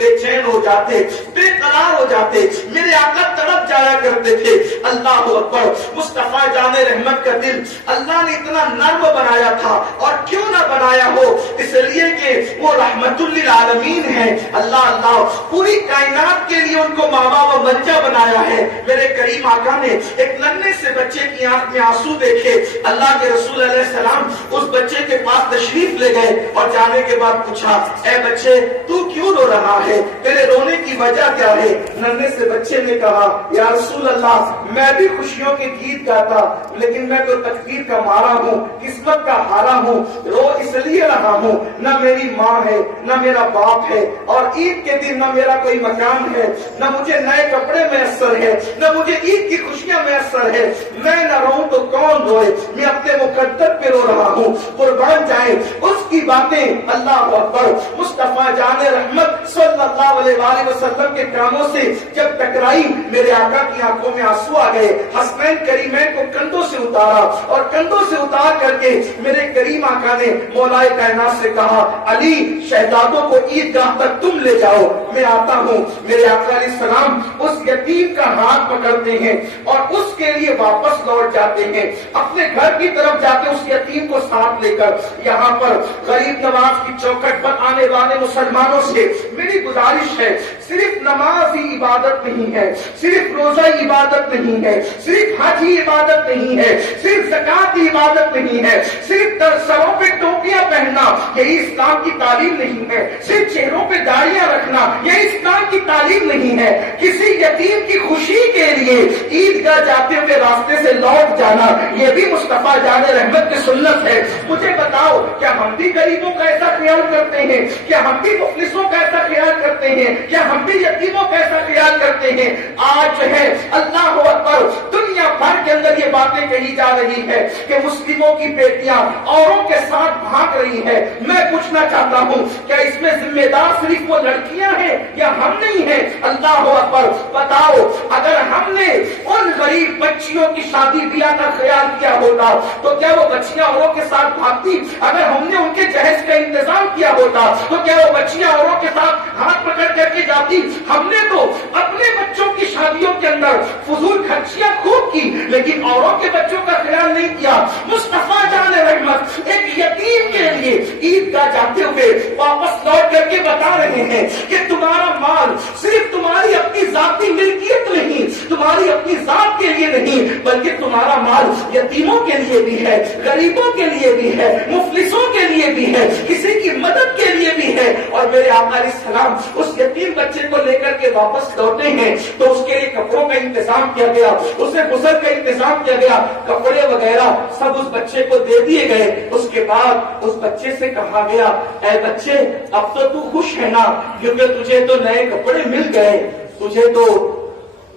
بے چین ہو جاتے، بے قرار ہو جاتے، میرے آقا تڑپ جایا کرتے تھے۔ اللہ اکبر، مصطفیٰ جان رحمت کا دل اللہ نے اتنا نرم بنایا تھا، اور کیوں نہ بنایا ہو، اس لیے کہ وہ رحمت للعالمین ہے۔ اللہ اللہ، پوری کائنات کے لیے ان کو ماوا و منجا بنایا ہے۔ میرے کریم آقا نے ایک ننھے سے بچے کی آنکھ میں آنسو دیکھے، اللہ کے رسول علیہ السلام اس بچے کے پاس تشریف لے گئے اور جانے کے بعد پوچھا، اے بچے تو کیوں رو رہا ہے، تیرے رونے کی وجہ کیا ہے؟ ننھے سے بچے نے کہا، یا رسول اللہ، میں بھی خوشیوں کے گیت گاتا، لیکن میں تو تقدیر کا مارا ہوں، قسمت کا ہارا ہوں، رو اس لیے رہا ہوں، نہ میری ماں ہے نہ میرا باپ ہے، اور عید کے دن نہ میرا کوئی مکان ہے، نہ مجھے نئے کپڑے میسر ہے، نہ مجھے عید کی خوشیاں میسر ہے، میں نہ رہوں تو کون روئے، میں اپنے مقدر پہ رو رہا ہوں، قربان جائیں اس کی باتیں۔ اللہ اکبر، مصطفیٰ جان رحمت صلی اللہ علیہ وآلہ وسلم کے کاموں سے جب ٹکرائی، میرے آقا کی آنکھوں میں آنسو آ گئے، حسنین کریمین کو کندھوں سے اتارا، اور کندھوں سے اتار کر کے میرے کریم آقا نے مولا کائنات سے کہا، علی شہزادوں کو عیدگاہ تک تم لے جاؤ، میں آتا ہوں۔ میرے آقا علیہ السلام اس یتیم کا ہاتھ پکڑتے ہیں اور اس کے لیے واپس لوٹ جاتے ہیں، اپنے گھر کی طرف جاتے اس یتیم کو ساتھ لے کر۔ یہاں پر غریب نواز کی چوکھٹ پر آنے والے مسلمانوں سے میری گزارش ہے، صرف نماز ہی عبادت نہیں ہے، صرف روزہ ہی عبادت نہیں ہے، صرف حج ہی عبادت نہیں ہے، صرف زکات ہی عبادت نہیں ہے، صرف سروں پہ ٹوپیاں پہننا یہی اسلام کی تعلیم نہیں ہے، صرف چہروں پہ داڑیاں رکھنا یہ اسلام کی تعلیم نہیں ہے، کسی یتیم کی خوشی کے لیے عیدگاہ جاتے ہوئے راستے سے لوٹ جانا یہ بھی مصطفیٰ جان رحمت کی سنت ہے۔ مجھے بتاؤ، کیا ہم بھی غریبوں کا ایسا خیال کرتے ہیں؟ کیا ہم بھی مفلسوں کا ایسا خیال کرتے ہیں؟ کیا ہم بھی یتیموں کا ایسا خیال کرتے ہیں؟ آج جو ہے اللہ اکبر، دنیا بھر کے اندر یہ باتیں کہی جا رہی ہے کہ مسلموں کی بیٹیاں اوروں کے ساتھ بھاگ رہی ہے۔ میں پوچھنا چاہتا ہوں، کیا اس میں ذمہ دار صرف وہ لڑکیاں ہیں یا ہم نہیں ہیں؟ اللہ اکبر، بتاؤ، اگر ہم نے ان غریب بچیوں کی شادی بیاہ کا خیال کیا ہوتا تو کیا وہ بچیاں اوروں کے ساتھ بھاگتی؟ اگر ہم نے ان کے جہیز کا انتظام کیا ہوتا تو کیا وہ بچیاں اوروں کے ساتھ ہاتھ پکڑ کر کے جاتی؟ ہم نے تو اپنے بچوں کی شادیوں کے اندر فضول خرچیاں خوب کی، لیکن اوروں کے بچوں کا خیال نہیں کیا۔ مصطفیٰ جان رحمت ایک یتیم کے لیے عیدگاہ جاتے ہوئے واپس لوٹ کر کے بتا رہے ہیں کہ تمہارا مال صرف تمہاری اپنی ذاتی ملکیت نہیں، تمہاری اپنی ذات کے لیے نہیں، بلکہ تمہارا مال یتیموں کے لیے بھی ہے، غریبوں کے لیے بھی ہے، مفلسوں کے لیے بھی ہے، کسی کی مدد کے لیے بھی ہے۔ اور میرے آقا علیہ السلام اس یتیم بچے کو لے کر کے واپس لوٹے ہیں تو اس کے لیے کپڑوں کا انتظام کیا گیا، اسے غسل کا انتظام کیا گیا، کپڑے وغیرہ سب اس بچے کو دے دیے گئے۔ اس کے بعد اس بچے سے کہا گیا، اے بچے اب تو خوش ہے نا، کیونکہ تجھے تو نئے کپڑے مل گئے، تجھے تو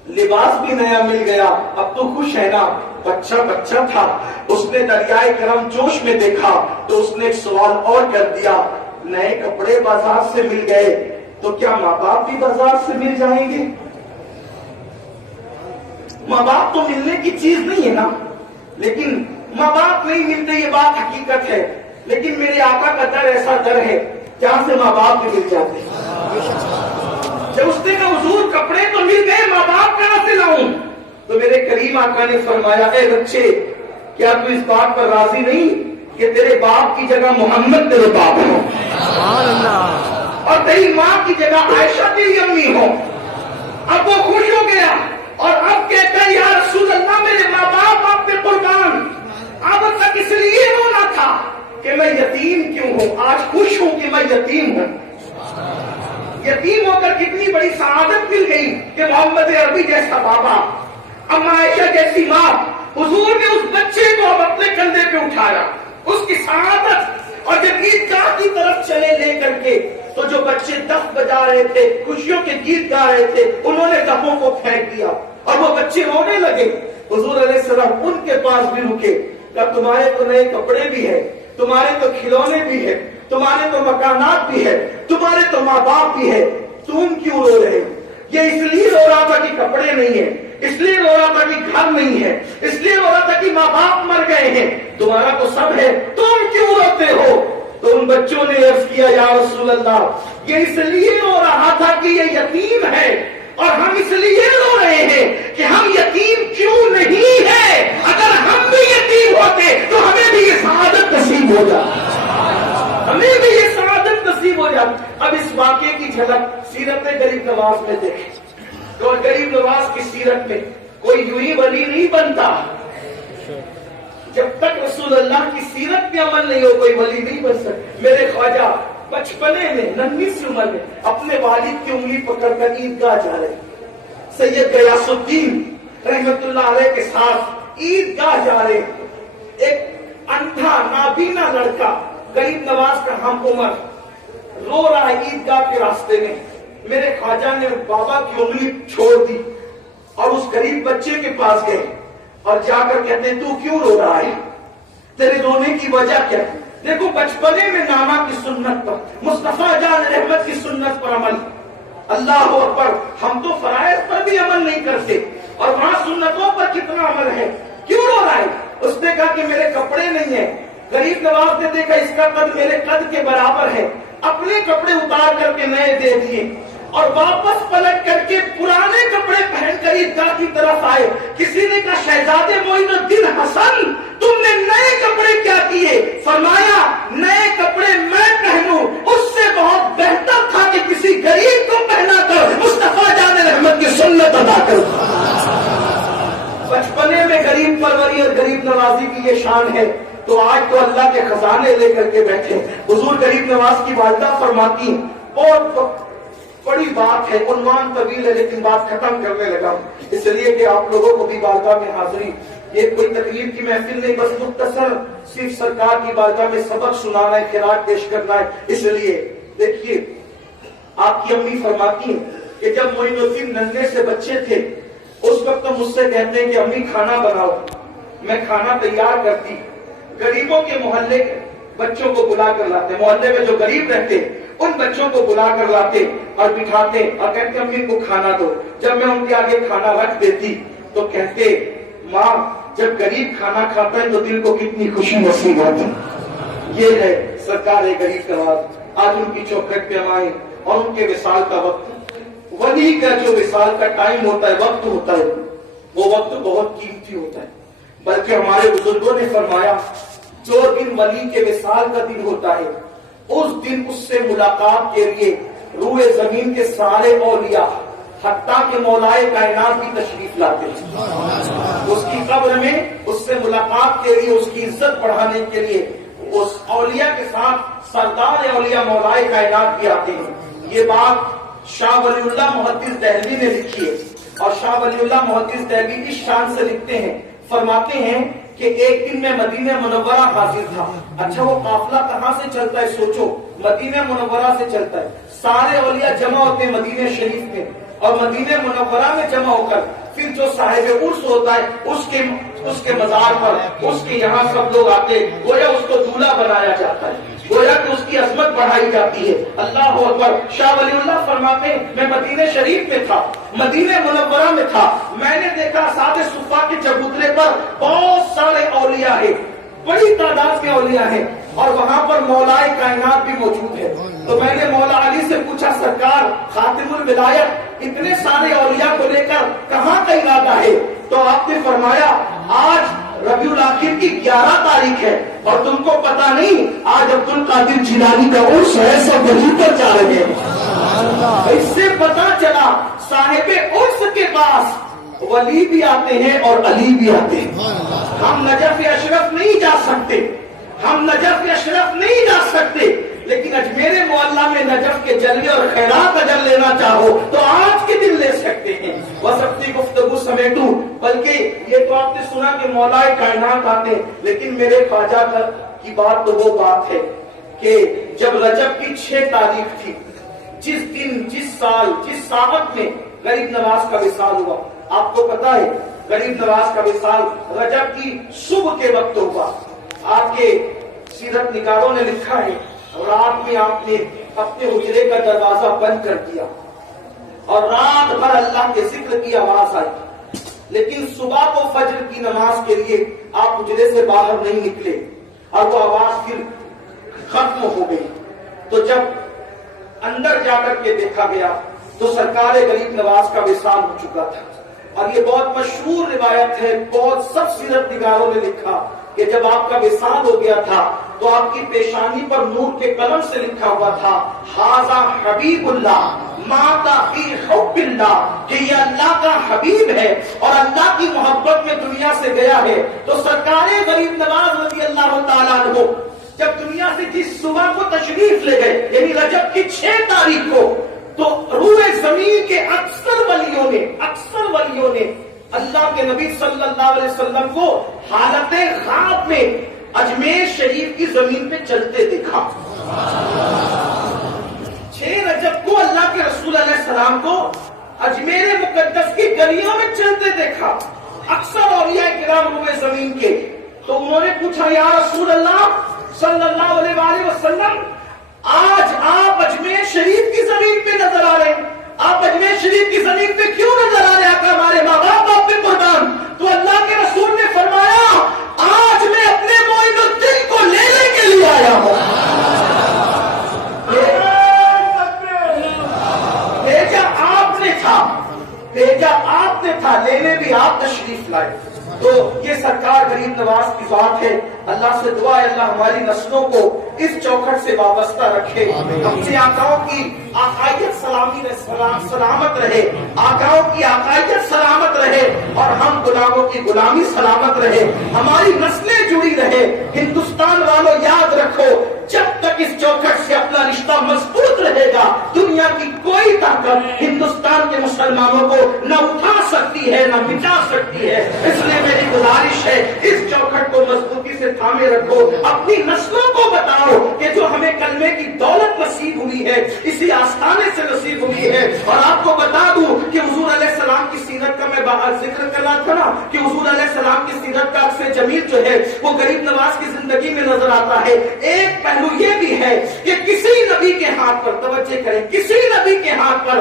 لباس بھی نیا مل گیا، اب تو خوش ہے نا؟ بچہ تھا، اس نے دریائے کرم جوش میں دیکھا تو اس نے ایک سوال اور کر دیا، نئے کپڑے بازار سے مل گئے تو کیا ماں باپ بھی بازار سے مل جائیں گے؟ ماں باپ تو ملنے کی چیز نہیں ہے نا، لیکن ماں باپ نہیں ملتے یہ بات حقیقت ہے، لیکن میرے آقا کا در ایسا در ہے جہاں سے ماں باپ بھی مل جاتے ہیں۔ جب اس نے کہا حضور کپڑے تو مل گئے، ماں باپ کہاں سے لاؤں؟ تو میرے کریم آقا نے فرمایا، اے بچے کیا تو اس بات پر راضی نہیں کہ تیرے باپ کی جگہ محمد تیرے باپ ہو، اور تیری ماں کی جگہ عائشہ تیری امی ہو؟ اب وہ خوش ہو گیا اور اب کہتا ہے، یا رسول اللہ میرے ماں باپ آپ پہ قربان، اب تک اس لیے رونا تھا کہ میں یتیم کیوں ہوں، آج خوش ہوں کہ میں یتیم ہوں۔ یتیم ہو کر کتنی بڑی سعادت مل گئی کہ محمد عربی جیسا بابا، اما عائشہ جیسی ماں، حضور نے اس بچے کو اب اپنے کندھے پہ اٹھایا، اس کی سعادت۔ اور جب عیدگاہ کی طرف چلے لے کر کے تو جو بچے دف بجا رہے تھے، خوشیوں کے گیت گا رہے تھے، انہوں نے دفوں کو پھینک دیا اور وہ بچے رونے لگے۔ حضور علیہ السلام ان کے پاس بھی رکے، کہ تمہارے تو نئے کپڑے بھی ہیں، تمہارے تو کھلونے بھی ہیں، تمہارے تو مکانات بھی ہے، تمہارے تو ماں باپ بھی ہے، تم کیوں رو رہے؟ یہ اس لیے رو رہا تھا کہ کپڑے نہیں ہیں، اس لیے رو رہا تھا کہ گھر نہیں ہے، اس لیے رو رہا تھا کہ ماں باپ مر گئے ہیں، تمہارا تو سب ہے، تم کیوں روتے ہو؟ تو ان بچوں نے عرض کیا، یا رسول اللہ یہ اس لیے رو رہا تھا کہ یہ یتیم ہے اور ہم اس لیے رو رہے ہیں کہ ہم یتیم کیوں نہیں ہیں. اگر ہم بھی یتیم ہوتے تو ہمیں بھی یہ سعادت نصیب ہو جاتی, ہمیں بھی یہ سعادت نصیب ہو جاتی. اب اس واقعے کی جھلک سیرت غریب نواز میں دیکھیں تو غریب نواز کی سیرت میں کوئی یوں ہی ولی نہیں بنتا. جب تک رسول اللہ کی سیرت میں عمل نہیں ہو کوئی ولی نہیں بن سکتا. میرے خواجہ بچپنے میں ننھی سی عمر میں اپنے والد کی انگلی پکڑ کر عیدگاہ جا رہے, سید غیاث الدین رحمت اللہ علیہ کے ساتھ عیدگاہ جا رہے. ایک اندھا نابینا لڑکا غریب نواز کا ہم عمر رو رہا ہے عیدگاہ کے راستے میں. میرے خواجہ نے بابا کی انگلی چھوڑ دی اور اس غریب بچے کے پاس گئے اور جا کر کہتے ہیں تو کیوں رو رہا ہے, تیرے رونے کی وجہ کیا ہے؟ دیکھو بچپنے میں نانا کی سنت پر, مصطفیٰ جان رحمت کی سنت پر عمل. اللہ اکبر, ہم تو فرائض پر بھی عمل نہیں کرتے اور وہاں سنتوں پر کتنا عمل ہے. کیوں رو رہا ہے؟ اس نے کہا کہ میرے کپڑے نہیں ہیں. غریب نواز نے دیکھا اس کا قد میرے قد کے برابر ہے, اپنے کپڑے اتار کر کے نئے دے دیے اور واپس پلٹ کر کے پرانے کپڑے پہن کر عیدگاہ کی طرف آئے. کسی نے کہا شہزادے معین الدین حسن تم نے نئے کپڑے کیا کیے؟ فرمایا نئے کپڑے میں پہنوں اس سے بہت بہتر تھا کہ کسی غریب کو پہنا کر مصطفیٰ جان رحمت کی سنت ادا کر. بچپنے میں غریب پروری اور غریب نوازی کی یہ شان ہے تو آج تو اللہ کے خزانے لے کر کے بیٹھے. حضور غریب نواز کی والدہ فرماتی بہت بڑی بات ہے, عنوان طویل ہے لیکن بات ختم کرنے لگا اس لیے کہ آپ لوگوں کو بھی بارگاہ میں حاضری, یہ کوئی تقریر کی محفل نہیں, بس مختصر صرف سرکار کی بارگاہ میں سبق سنانا ہے, خیرات پیش کرنا ہے. اس لیے دیکھیے آپ کی امی فرماتی ہیں کہ جب معین الدین ننھے سے بچے تھے اس وقت تو مجھ سے کہتے ہیں کہ امی کھانا بناؤ, میں کھانا تیار کرتی. غریبوں کے محلے کے بچوں کو بلا کر لاتے, محلے میں جو غریب رہتے ان بچوں کو بلا کر لاتے اور بٹھاتے اور کہتے امی کو کھانا دو. جب میں ان کے آگے کھانا رکھ دیتی تو کہتے ماں جب غریب کھانا کھاتا ہے تو دل کو کتنی خوشی نصیب ہوتی. یہ ہے سرکار غریب نواز. آج ان کی چوکھٹ پہ ہم آئے اور ان کے وصال کا وقت, ولی کا جو وصال کا ٹائم ہوتا ہے, وقت ہوتا ہے, وہ وقت بہت قیمتی ہوتا ہے. بلکہ ہمارے بزرگوں نے فرمایا جو دن ولی کے وصال کا دن ہوتا ہے اس دن اس سے ملاقات کے لیے روئے زمین کے سارے اولیاء حتیٰ کہ مولائے کائنات بھی تشریف لاتے ہیں. اس کی قبر میں اس سے ملاقات کے لیے, اس کی عزت بڑھانے کے لیے اس اولیاء کے ساتھ سردار اولیاء مولائے کائنات بھی آتے ہیں. یہ بات شاہ ولی اللہ محدث دہلوی نے لکھی ہے اور شاہ ولی اللہ محدث دہلوی اس شان سے لکھتے ہیں, فرماتے ہیں کہ ایک دن میں مدینہ منورہ حاضر تھا. اچھا وہ قافلہ کہاں سے چلتا ہے سوچو, مدینہ منورہ سے چلتا ہے. سارے اولیاء جمع ہوتے ہیں مدینہ شریف میں اور مدینہ منورہ میں جمع ہو کر پھر جو صاحب عرس ہوتا ہے اس کے مزار پر اس کے یہاں سب لوگ آتے, گویا اس کو دولہا بنایا جاتا ہے, گویا کہ اس کی عظمت بڑھائی جاتی ہے. اللہ اکبر. شاہ ولی اللہ فرماتے ہیں میں مدینہ شریف میں تھا, مدینہ منورہ میں تھا, میں نے دیکھا ساتھ صفا کے چبوترے پر بہت سارے اولیاء ہیں, بڑی تعداد کے اولیاء ہیں اور وہاں پر مولائے کائنات بھی موجود ہے. تو میں نے مولا علی سے پوچھا سرکار خاتم الولایت اتنے سارے اولیاء کو لے کر کہاں کا ارادہ ہے؟ تو آپ نے فرمایا آج ربیع الاخر کی 11 تاریخ ہے اور تم کو پتا نہیں آج عبد القادر جیلانی کا عرس ہے, سب وہیں پر جا رہے ہیں. اس سے پتا چلا صاحب عرس کے پاس ولی بھی آتے ہیں اور علی بھی آتے ہیں. ہم نجف اشرف نہیں جا سکتے, ہم نجف اشرف نہیں جا سکتے, لیکن اجمیر معلیٰ میں نجف کے جلوے اور خیرات اگر لینا چاہو تو آج کے دن لے سکتے ہیں. بس اپنی گفتگو سمیٹوں, بلکہ یہ تو آپ نے سنا کہ مولائے کائنات آتے, لیکن میرے خواجہ کی بات تو وہ بات ہے کہ جب رجب کی 6 تاریخ تھی, جس دن جس سال جس ساعت میں غریب نواز کا وصال ہوا, آپ کو پتا ہے غریب نواز کا وصال رجب کی صبح کے وقت ہوا. آپ کے سیرت نگاروں نے لکھا ہے رات میں آپ نے اپنے حجرے کا دروازہ بند کر دیا اور رات بھر اللہ کے ذکر کی آواز آئی, لیکن صبح کو فجر کی نماز کے لیے آپ حجرے سے باہر نہیں نکلے اور وہ آواز پھر ختم ہو گئی. تو جب اندر جا کر کے دیکھا گیا تو سرکار غریب نواز کا وصال ہو چکا تھا. اور یہ بہت مشہور روایت ہے, بہت سب سیرت نگاروں نے لکھا کہ جب آپ کا وصال ہو گیا تھا تو آپ کی پیشانی پر نور کے قلم سے لکھا ہوا تھا ھذا حبیب اللہ مات فی حب اللہ, کہ یہ اللہ کا حبیب ہے اور اللہ کی محبت میں دنیا سے گیا ہے. تو سرکار غریب نواز رضی اللہ تعالیٰ عنہ جب دنیا سے جس صبح کو تشریف لے گئے, یعنی رجب کی 6 تاریخ کو, تو روئے زمین کے اکثر ولیوں نے اللہ کے نبی صلی اللہ علیہ وسلم کو حالت خواب میں اجمیر شریف کی زمین پہ چلتے دیکھا. 6 رجب کو اللہ کے رسول علیہ السلام کو اجمیر مقدس کی گلیوں میں چلتے دیکھا. اکثر اولیاء کرام روئے زمین کے, تو انہوں نے پوچھا یا رسول اللہ صلی اللہ علیہ وآلہ وسلم, آج آپ اجمیر شریف کی زمین پہ نظر آ رہے ہیں, آپ اجمیر شریف کی زمین پہ کیوں نظر آ رہے ہیں؟ آقا ہمارے ماں باپ آپ پہ قربان. تو اللہ کے رسول نے فرمایا آج میں اپنے معین الدین کو لینے کے لیے آیا ہوں. بھیجا آپ نے تھا, لینے بھی آپ تشریف لائے. تو یہ سرکار غریب نواز کی بات ہے. اللہ سے دعا ہے اللہ ہماری نسلوں کو اس چوکھٹ سے وابستہ رکھے. اپنے آقاؤں کی آقائیت سلامت رہے, آقاؤں کی آقائیت سلامت رہے, اور ہم غلاموں کی غلامی سلامت رہے, ہماری نسلیں جڑی رہے. ہندوستان والوں یاد رکھو, جب تک اس چوکھٹ سے اپنا رشتہ مضبوط رہے گا, دنیا کی کوئی طاقت ہندوستان کے مسلمانوں کو نہ اٹھا سکتی ہے نہ مٹا سکتی ہے. اس لیے میری گزارش ہے اس چوکھٹ کو مضبوطی سے تھامے رکھو. اپنی نسلوں کو بتاؤ کہ جو ہمیں کلمے کی دولت نصیب ہوئی ہے اسی آستانے سے نصیب ہوئی ہے. اور آپ کو بتا دوں کہ حضور علیہ السلام کی سیرت کا میں باہر ذکر کر رہا تھا نا, کہ حضور علیہ السلام کی سیرت کا عکس جمیل جو ہے وہ غریب نواز کی زندگی میں نظر آتا ہے. ایک پہلو یہ بھی ہے کہ کسی نبی کے ہاتھ پر, توجہ کریں, کسی نبی کے ہاتھ پر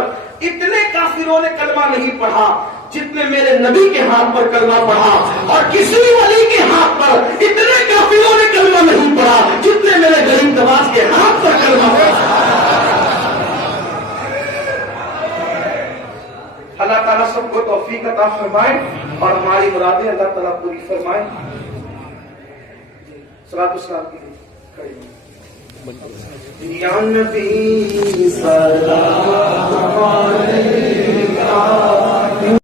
اتنے کافروں نے کلمہ نہیں پڑھا جتنے میرے نبی کے ہاتھ پر کلمہ پڑھا, اور کسی ولی کے ہاتھ پر اتنے کافروں نے کلمہ نہیں پڑھا جتنے میرے غریب نواز کے ہاتھ پر کلمہ پڑھا. اللہ تعالیٰ سب کو توفیق عطا فرمائے اور ہماری مرادیں اللہ تعالیٰ پوری فرمائے. صلاۃ والسلام کی یا نبی سلام علیکہ